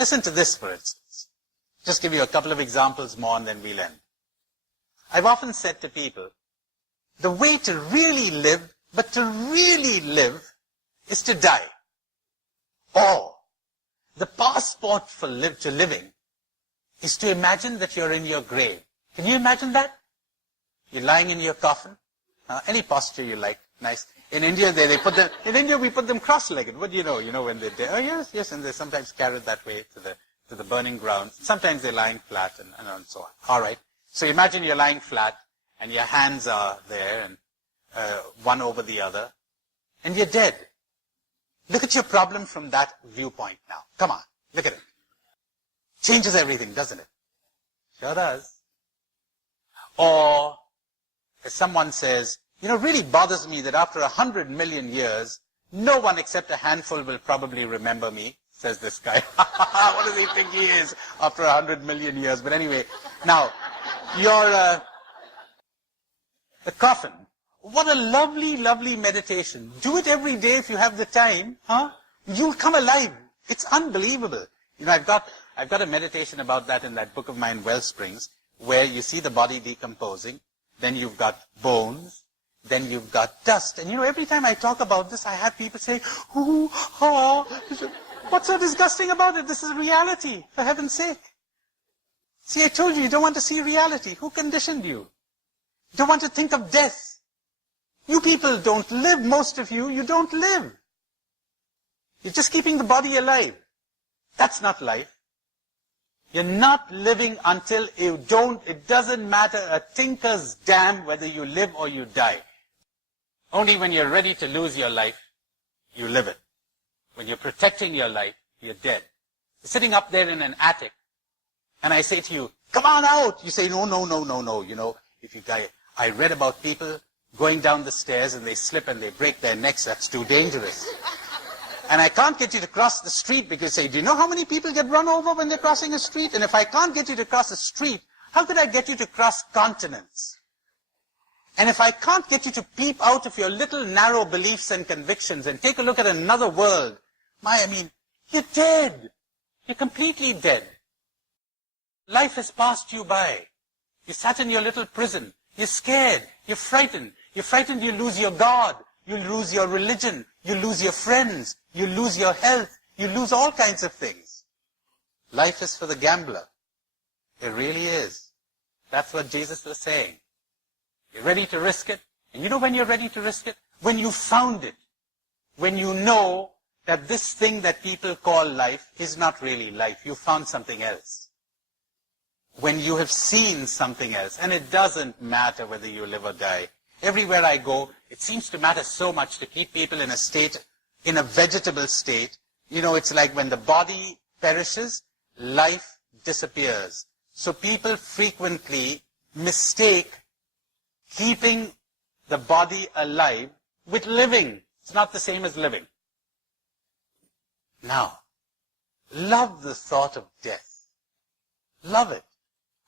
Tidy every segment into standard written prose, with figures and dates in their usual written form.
Listen to this, for instance. Just give you a couple of examples more and then we'll end. I've often said to people, the way to really live, but to really live, is to die. Or, the passport for to living is to imagine that you're in your grave. Can you imagine that? You're lying in your coffin. Any posture you like. Nice. In India, they put them, in India we put them cross-legged. What do you know? You know when they're dead. Oh yes, and they're sometimes carried that way to the burning ground. Sometimes they're lying flat and so on. Alright. So imagine you're lying flat and your hands are there and one over the other. And you're dead. Look at your problem from that viewpoint now. Come on. Look at it. Changes everything, doesn't it? Sure does. Or, as someone says, it really bothers me that after 100 million years, no one except a handful will probably remember me, says this guy. What does he think he is after 100 million years? But anyway, now, the coffin. What a lovely, lovely meditation. Do it every day if you have the time, You'll come alive. It's unbelievable. I've got a meditation about that in that book of mine, Wellsprings, where you see the body decomposing, then you've got bones, then you've got dust. And every time I talk about this, I have people say, ooh, what's so disgusting about it? This is reality, for heaven's sake. See, I told you don't want to see reality. Who conditioned you? You don't want to think of death. You people don't live, most of you don't live. You're just keeping the body alive. That's not life. You're not living until it doesn't matter a tinker's damn whether you live or you die. Only when you're ready to lose your life, you live it. When you're protecting your life, you're dead. You're sitting up there in an attic, and I say to you, come on out! You say, no. If you die, I read about people going down the stairs and they slip and they break their necks. That's too dangerous. And I can't get you to cross the street because you say, do you know how many people get run over when they're crossing a street? And if I can't get you to cross a street, how could I get you to cross continents? And if I can't get you to peep out of your little narrow beliefs and convictions and take a look at another world, you're dead. You're completely dead. Life has passed you by. You sat in your little prison. You're scared. You're frightened. You're frightened you lose your God. You lose your religion. You lose your friends. You lose your health. You lose all kinds of things. Life is for the gambler. It really is. That's what Jesus was saying. You're ready to risk it. And you know when you're ready to risk it? When you found it. When you know that this thing that people call life is not really life. You found something else. When you have seen something else. And it doesn't matter whether you live or die. Everywhere I go, it seems to matter so much to keep people in a state, in a vegetable state. It's like when the body perishes, life disappears. So people frequently mistake keeping the body alive with living. It's not the same as living. Now, love the thought of death. Love it.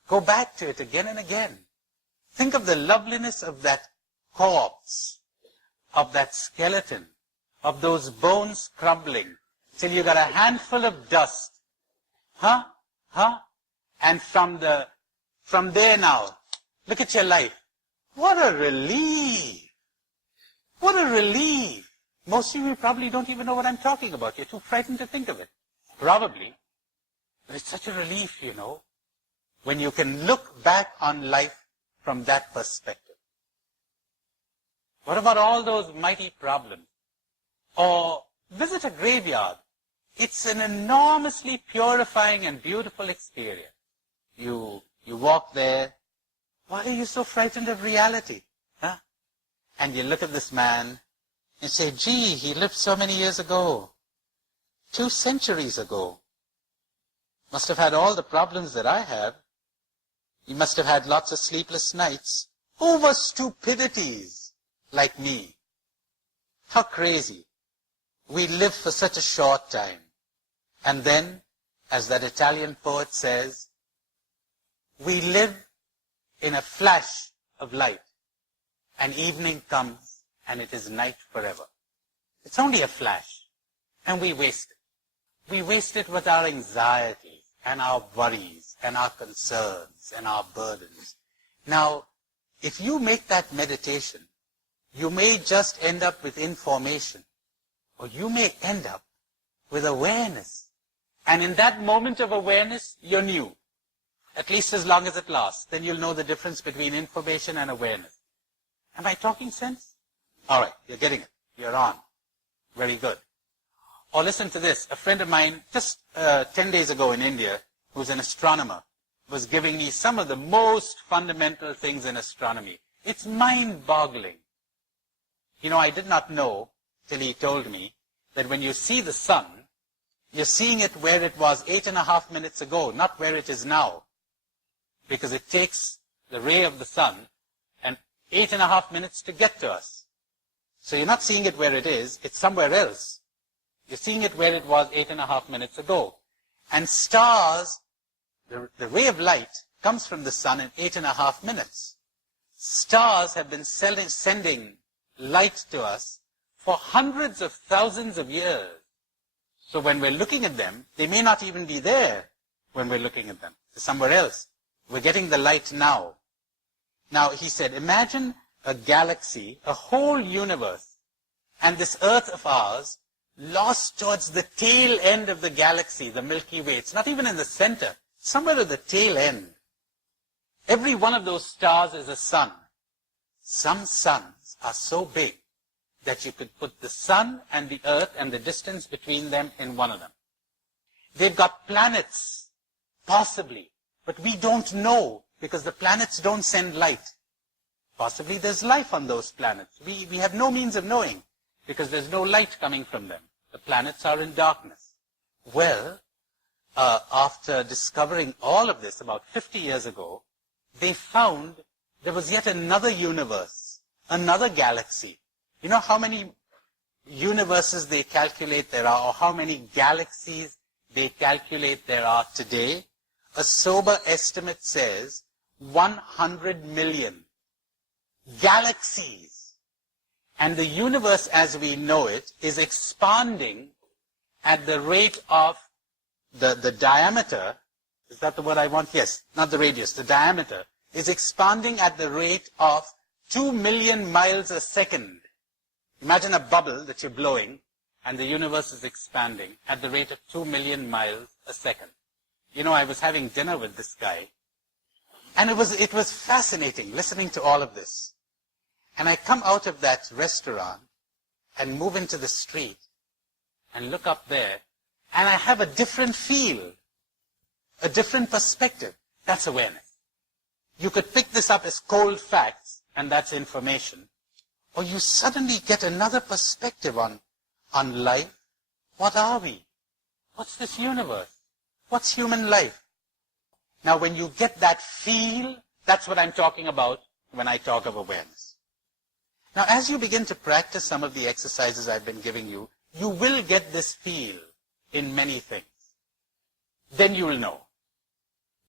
Go back to it again and again. Think of the loveliness of that corpse, of that skeleton, of those bones crumbling, till you got a handful of dust. And from there now, look at your life. What a relief. What a relief. Most of you probably don't even know what I'm talking about. You're too frightened to think of it. Probably. But it's such a relief, when you can look back on life from that perspective. What about all those mighty problems? Or visit a graveyard. It's an enormously purifying and beautiful experience. You walk there. Why are you so frightened of reality? And you look at this man and say, gee, he lived so many years ago. 2 centuries ago. Must have had all the problems that I have. He must have had lots of sleepless nights over stupidities like me. How crazy. We live for such a short time. And then, as that Italian poet says, we live in a flash of light. And evening comes and it is night forever. It's only a flash. And we waste it. We waste it with our anxieties and our worries and our concerns and our burdens. Now, if you make that meditation, you may just end up with information, or you may end up with awareness. And in that moment of awareness, you're new. At least as long as it lasts. Then you'll know the difference between information and awareness. Am I talking sense? All right, you're getting it. You're on. Very good. Or listen to this. A friend of mine, just 10 days ago in India, who's an astronomer, was giving me some of the most fundamental things in astronomy. It's mind-boggling. You know, I did not know, till he told me, that when you see the sun, you're seeing it where it was 8.5 minutes ago, not where it is now. Because it takes the ray of the sun and 8.5 minutes to get to us. So you're not seeing it where it is, it's somewhere else. You're seeing it where it was 8.5 minutes ago. And stars, the ray of light comes from the sun in 8.5 minutes. Stars have been sending light to us for hundreds of thousands of years. So when we're looking at them, they may not even be there when we're looking at them. They're somewhere else. We're getting the light now. Now, he said, imagine a galaxy, a whole universe, and this Earth of ours lost towards the tail end of the galaxy, the Milky Way. It's not even in the center. Somewhere at the tail end. Every one of those stars is a sun. Some suns are so big that you could put the sun and the earth and the distance between them in one of them. They've got planets, possibly, but we don't know because the planets don't send light. Possibly there's life on those planets. We have no means of knowing because there's no light coming from them. The planets are in darkness. Well, after discovering all of this about 50 years ago, they found there was yet another universe, another galaxy. You know how many universes they calculate there are, or how many galaxies they calculate there are today? A sober estimate says 100 million galaxies. And the universe as we know it is expanding at the rate of the diameter. Is that the word I want? Yes, not the radius, the diameter is expanding at the rate of 2 million miles a second. Imagine a bubble that you're blowing, and the universe is expanding at the rate of 2 million miles a second. You know, I was having dinner with this guy, and it was fascinating listening to all of this. And I come out of that restaurant and move into the street and look up there, and I have a different feel, a different perspective. That's awareness. You could pick this up as cold facts, and that's information. Or you suddenly get another perspective on life. What are we? What's this universe? What's human life? Now, when you get that feel, that's what I'm talking about when I talk of awareness. Now, as you begin to practice some of the exercises I've been giving you, you will get this feel in many things. Then you will know.